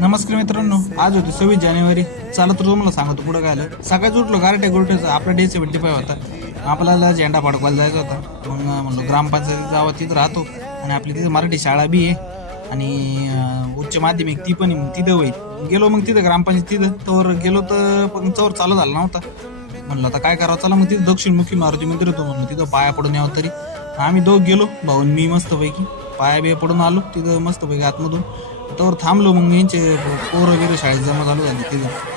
नमस्कार मित्रांनो, आज होती 26 जानेवारी. चला तर तुम्हाला सांगतो पुढं काय आलं. सकाळीच उठलो, गारट्या गोरट्याचा आपला डे 75 होता. आपल्याला झेंडा फडकवायला जायचा होता. मग म्हणलो ग्रामपंचायतीत जावं, तिथं राहतो आणि आपली तिथं मराठी शाळा बी आहे आणि उच्च माध्यमिक ती पण आहे. मग तिथं होईल. गेलो मग तिथं ग्रामपंचायत तिथं तवर गेलो तर पण तवर चालू झाला नव्हता. म्हणलं आता काय करावं, चला मग तिथं दक्षिणमुखी मारुती मंदिर होतं, म्हणलं तिथं पाया पडून यावं तरी. आम्ही दोघ गेलो, भाऊन मी, मस्तपैकी पाया बिया पडून आलो तिथं मस्तपैकी आतमधून. तर थांबलो, मग यांचे पोरं वगैरे शाळेत जमा झालो झाली तिथं.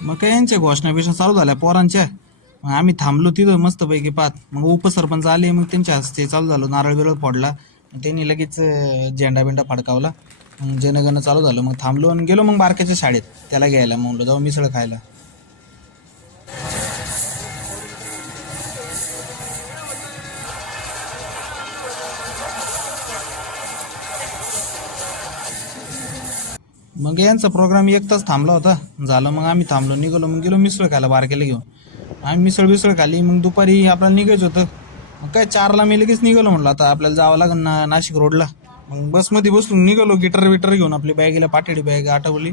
मग काय यांच्या घोषणा बिषणा चालू झाल्या पोरांच्या. मग आम्ही थांबलो तिथं मस्तपैकी पाहत. मग उपसरपंच आले, मग त्यांच्या हस्ते चालू झालं, नारळ बिरळ फोडला. मग त्यांनी लगेच झेंडा बिंडा फडकावला. मग जनगण चालू झालं. मग थांबलो आणि गेलो मग बारक्याच्या शाळेत त्याला घ्यायला. म्हणलो जाऊ मिसळ खायला. मग यांचा प्रोग्राम एक तास थांबला होता. झालं मग आम्ही थांबलो, निघालो. मग गेलो मिसळ खायला बारकेला घेऊन. आम्ही मिसळ खाली. मग दुपारी आपल्याला निघायचं होतं. मग काय 4ला मी लगेच निघालो. म्हणलं आता आपल्याला जावं लागेल नाशिक रोडला. मग बसमध्ये बसून निघालो, गिटार विटर घेऊन आपली बॅगेला पाठीडी बॅग आठवली.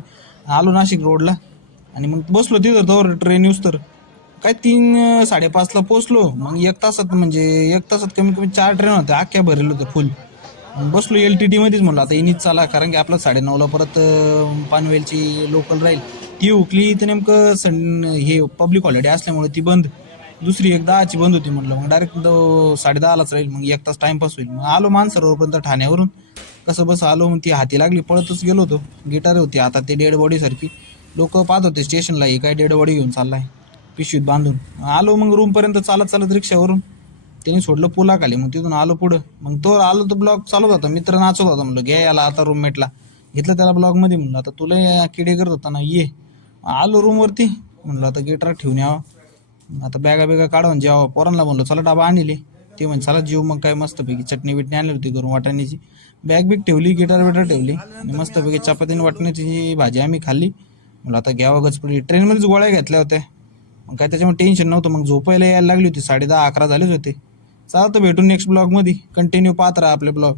आलो नाशिक रोडला आणि मग बसलो तिथं. तर ट्रेन येऊस तर काय 3-5:30ला पोचलो. मग एक तासात म्हणजे एक तासात कमीत कमी 4 ट्रेन होत्या, अख्ख्या भरेल होतं फुल. बसलो LTT मध्येच. म्हणलं आता इनीच चला, कारण की आपलं 9:30ला परत पानवेलची लोकल राहील. ती हुकली तर नेमकं हे पब्लिक हॉलिडे असल्यामुळे ती बंद. दुसरी एक 10ची बंद होती. म्हणलं मग डायरेक्ट 10:30लाच राहील. मग एक तास टाइमपास होईल. मग आलो मानसरोवरपर्यंत ठाण्यावरून. कसं बस आलो. मग ती हाती लागली, पळतच गेलो होतो. गिटार होती आता ते डेड बॉडी सारखी. लोक पाहत होते स्टेशनला, ही काय डेड बॉडी घेऊन चाललाय पिशवीत बांधून. आलो मग रूमपर्यंत चालत चालत रिक्षावरून. त्यांनी सोडलं पुलाखाली. मग तिथून आलो पुढं. मग तो आलो तर ब्लॉग चालत होता. मित्र नाचत होता. म्हणलं घ्या याला आता रूममेटला. घेतलं त्याला ब्लॉगमध्ये. म्हणलं आता तुला किडे करत होता ना, ये. आलो रूमवरती. म्हणलं आता गिटार ठेवून यावं. आता बॅगा काढून जेव्हा पोरांना म्हणलं चला डबा आणले. ते म्हणजे चला जीव. मग काय मस्तपैकी चटणी बिटणी आणली होती करून वाटाण्याची. बॅग बिग ठेवली, गिटार बिटार ठेवली आणि मस्तपैकी चपातीने वाटण्याची भाजी आम्ही खाल्ली. म्हणलं आता घ्यावं गचपडी. ट्रेनमध्येच गोळ्या घेतल्या होत्या. मग काय त्याच्यामुळे टेन्शन नव्हतं. मग झोपायला यायला लागली होती. 10:30-11 झालेच होते. चालतं, भेटून नेक्स्ट ब्लॉगमध्ये. कंटिन्यू पाहत राहा आपले ब्लॉग.